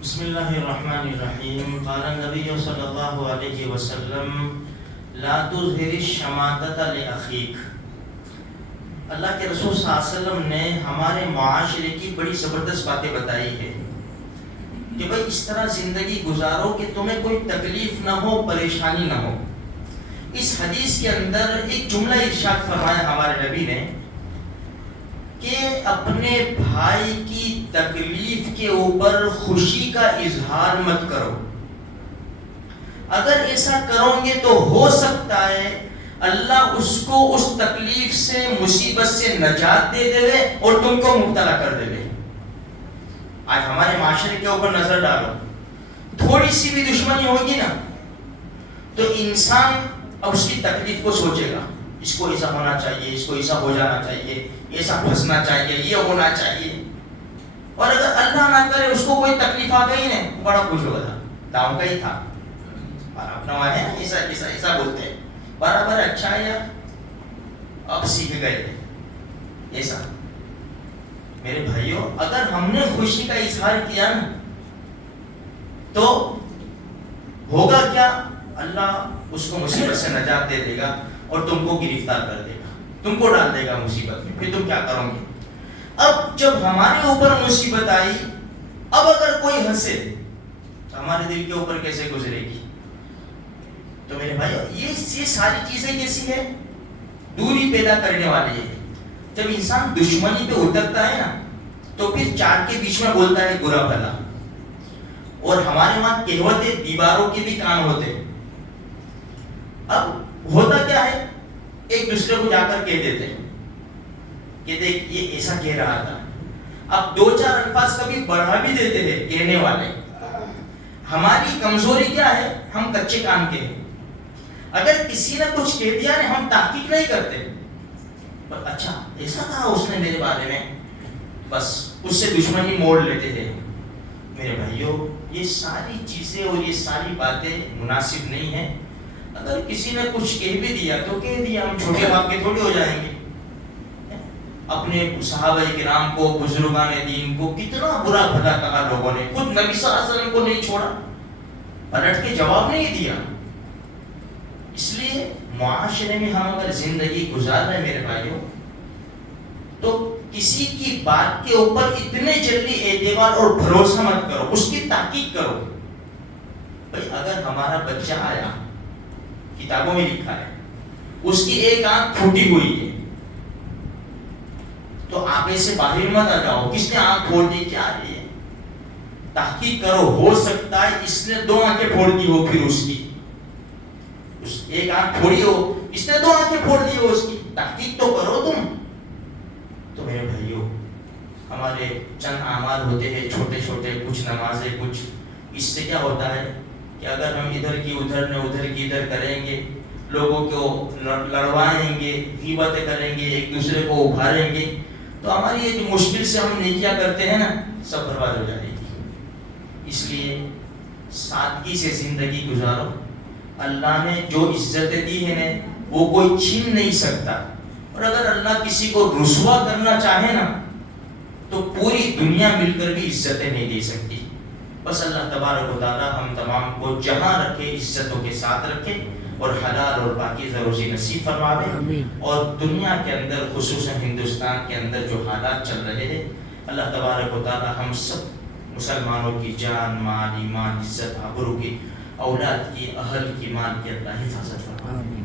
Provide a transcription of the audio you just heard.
بسم اللہ الرحمن الرحیم. قال النبی صلی اللہ علیہ وسلم لا تظہر الشماتۃ لأخیک. اللہ کے رسول صلی اللہ علیہ وسلم نے ہمارے معاشرے کی بڑی زبردست باتیں بتائی ہے کہ بھائی اس طرح زندگی گزارو کہ تمہیں کوئی تکلیف نہ ہو، پریشانی نہ ہو. اس حدیث کے اندر ایک جملہ ارشاد فرمایا ہمارے نبی نے کہ اپنے بھائی کی تکلیف کے اوپر خوشی کا اظہار مت کرو. اگر ایسا کرو گے تو ہو سکتا ہے اللہ اس کو اس تکلیف سے، مصیبت سے نجات دے دے اور تم کو مبتلا کر دے. آج ہمارے معاشرے کے اوپر نظر ڈالو، تھوڑی سی بھی دشمنی ہوگی نا تو انسان اب اس کی تکلیف کو سوچے گا، اس کو ایسا ہونا چاہیے، اس کو ایسا ہو جانا چاہیے، ایسا پھنسنا چاہیے، یہ ہونا چاہیے. اور اگر اللہ نہ کرے اس کو کوئی تکلیف آ گئی نا، بڑا خوش ہو گیا، داؤں کا ہی تھا اور اپنا وہاں ہے ایسا ایسا ایسا بولتے ہیں برابر. اچھا ہے یار، اب سیکھ گئے ایسا. میرے بھائیوں، اگر ہم نے خوشی کا اظہار کیا نا تو ہوگا کیا؟ اللہ اس کو مصیبت سے نجات دے دے گا اور تم کو گرفتار کر دے گا، تم کو ڈال دے گا مصیبت میں. پھر تم کیا کرو گے؟ اب جب ہمارے اوپر مصیبت آئی، اب اگر کوئی ہنسے تو ہمارے دل کے اوپر کیسے گزرے گی؟ تو میرے بھائی، یہ ساری چیزیں کیسی ہے؟ دوری پیدا کرنے والی ہے. جب انسان دشمنی پہ اترتا ہے نا تو پھر چار کے بیچ میں بولتا ہے برا بھلا. اور ہمارے وہاں کہوت ہے دیواروں کے بھی کان ہوتے. اب ہوتا کیا ہے، ایک دوسرے کو جا کر کہہ دیتے کہ دیکھ یہ ایسا کہہ رہا تھا. اب دو چار الفاظ کبھی بڑھا بھی دیتے ہیں کہنے والے. ہماری کمزوری کیا ہے؟ ہم کچے کان کے ہیں. اگر کسی نے کچھ کہہ دیا نا، ہم تحقیق نہیں کرتے، پر اچھا ایسا کہا اس نے میرے بارے میں، بس اس سے دشمنی موڑ لیتے ہیں. میرے بھائیوں، یہ ساری چیزیں اور یہ ساری باتیں مناسب نہیں ہیں. اگر کسی نے کچھ کہہ بھی دیا تو کہہ دیا، ہم چھوٹے باپ کے تھوڑے ہو جائیں گے. اپنے صحابہ کرام کو، بزرگان دین کو کتنا برا بھلا کہا لوگوں نے، خود نبی صلی اللہ علیہ وسلم کو نہیں چھوڑا، پلٹ کے جواب نہیں دیا. اس لیے معاشرے میں ہم اگر زندگی گزار رہے ہیں میرے بھائیوں، تو کسی کی بات کے اوپر اتنے جلدی اعتبار اور بھروسہ مت کرو، اس کی تحقیق کرو. بھائی اگر ہمارا بچہ آیا، کتابوں میں لکھا ہے اس کی ایک آنکھ پھوٹی ہوئی ہے، تو آپ ایسے باہر مت آ جاؤ کس نے آنکھ پھوڑ دی کیا ہے. تحقیق کرو، ہو سکتا ہے اس نے دو آنکھیں پھوڑ دی ہو، پھر اس کی ایک آنکھ پھوڑی ہو، اس نے دو آنکھیں پھوڑ دی ہو، اس کی تحقیق تو کرو تم. تو میرے بھائیوں، ہمارے چند اعمال ہوتے ہیں چھوٹے چھوٹے، کچھ نمازیں، کچھ. اس سے کیا ہوتا ہے کہ اگر ہم ادھر کی ادھر نے ادھر کی ادھر کریں گے، لوگوں کو لڑوائیں گے، غیبتیں کریں گے، ایک دوسرے کو ابھاریں گے، تو ہماری یہ جو مشکل سے ہم نیکیاں کرتے ہیں نا، سب برباد ہو جائے گی. اس لیے سادگی سے زندگی گزارو. اللہ نے جو عزتیں دی ہیں نا وہ کوئی چھین نہیں سکتا. اور اگر اللہ کسی کو رسوا کرنا چاہے نا تو پوری دنیا مل کر بھی عزتیں نہیں دے سکتی. بس اللہ تبارک و تعالی ہم تمام کو جہاں رکھے عزتوں کے ساتھ رکھے اور حلال اور پاکیزہ روزی نصیب فرماوے. اور دنیا کے اندر، خصوصاً ہندوستان کے اندر جو حالات چل رہے ہیں، اللہ تبارک و تعالی ہم سب مسلمانوں کی جان، مال، ایمان، عزت، آبرو کی، اولاد کی، اہل کی، مال کی اللہ حفاظت فرمائے.